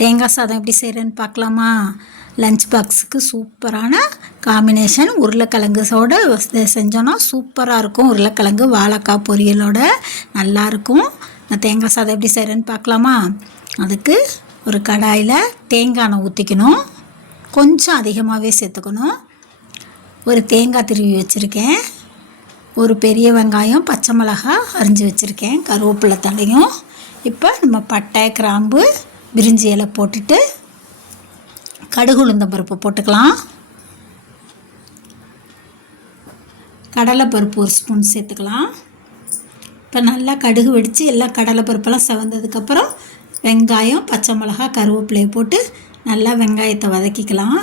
தேங்காய் சாதம் எப்படி செய்கிறேன்னு பார்க்கலாமா? லஞ்ச் பாக்ஸுக்கு சூப்பரான காம்பினேஷன். உருளைக்கிழங்குசோட செஞ்சோன்னா சூப்பராக இருக்கும். உருளைக்கிழங்கு வாழைக்காய் பொரியலோட நல்லாயிருக்கும். நான் தேங்காய் சாதம் எப்படி செய்கிறேன்னு பார்க்கலாமா? அதுக்கு ஒரு கடாயில் தேங்காய் எண்ணெய் ஊற்றிக்கணும். கொஞ்சம் அதிகமாகவே சேர்த்துக்கணும். ஒரு தேங்காய் திருவி வச்சுருக்கேன். ஒரு பெரிய வெங்காயம், பச்சை மிளகாய் அரிஞ்சு வச்சுருக்கேன், கருவேப்பிலை தழையும். இப்போ நம்ம பட்டை, கிராம்பு, பிரிஞ்சி இலை போட்டுட்டு கடுகு உளுந்தம் பருப்பு போட்டுக்கலாம். கடலைப்பருப்பு ஒரு ஸ்பூன் சேர்த்துக்கலாம். இப்போ நல்லா கடுகு வெடித்து எல்லாம் கடலைப்பருப்பெல்லாம் செவந்ததுக்கப்புறம் வெங்காயம், பச்சை மிளகாய், கருவேப்பிலையை போட்டு நல்லா வெங்காயத்தை வதக்கிக்கலாம்.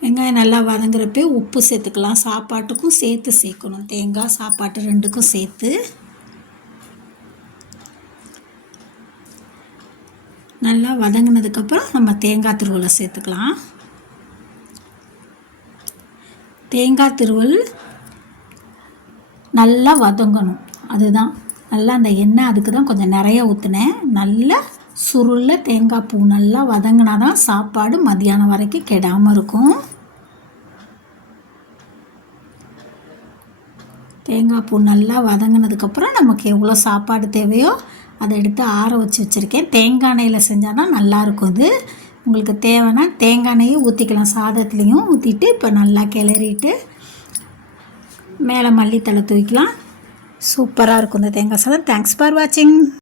வெங்காயம் நல்லா வதங்குறப்பே உப்பு சேர்த்துக்கலாம். சாப்பாட்டுக்கும் சேர்த்து சேர்க்கணும். தேங்காய் சாப்பாட்டு ரெண்டுக்கும் சேர்த்து நல்லா வதங்கினதுக்கப்புறம் நம்ம தேங்காய் துருவலை சேர்த்துக்கலாம். தேங்காய் துருவல் நல்லா வதங்கணும். அதுதான் நல்லா அந்த எண்ணெய் அதுக்கு தான் கொஞ்சம் நிறைய ஊற்றினேன். நல்லா சுருளில் தேங்காய் பூ நல்லா வதங்கினா தான் சாப்பாடு மதியானம் வரைக்கும் கெடாமல் இருக்கும். தேங்காய் பூ நல்லா வதங்கினதுக்கப்புறம் நமக்கு எவ்வளோ சாப்பாடு தேவையோ அதை எடுத்து ஆற வச்சுருக்கேன். தேங்காய் எண்ணெயில் செஞ்சால் தான் நல்லாயிருக்கும். இது உங்களுக்கு தேவைன்னா தேங்காய் எண்ணெயை ஊற்றிக்கலாம். சாதத்துலேயும் ஊற்றிட்டு இப்போ நல்லா கிளறிட்டு மேலே மல்லித்தழை தூக்கிக்கலாம். சூப்பராக இருக்கும் இந்த தேங்காய் சாதம். தேங்க்ஸ் ஃபார் வாட்சிங்.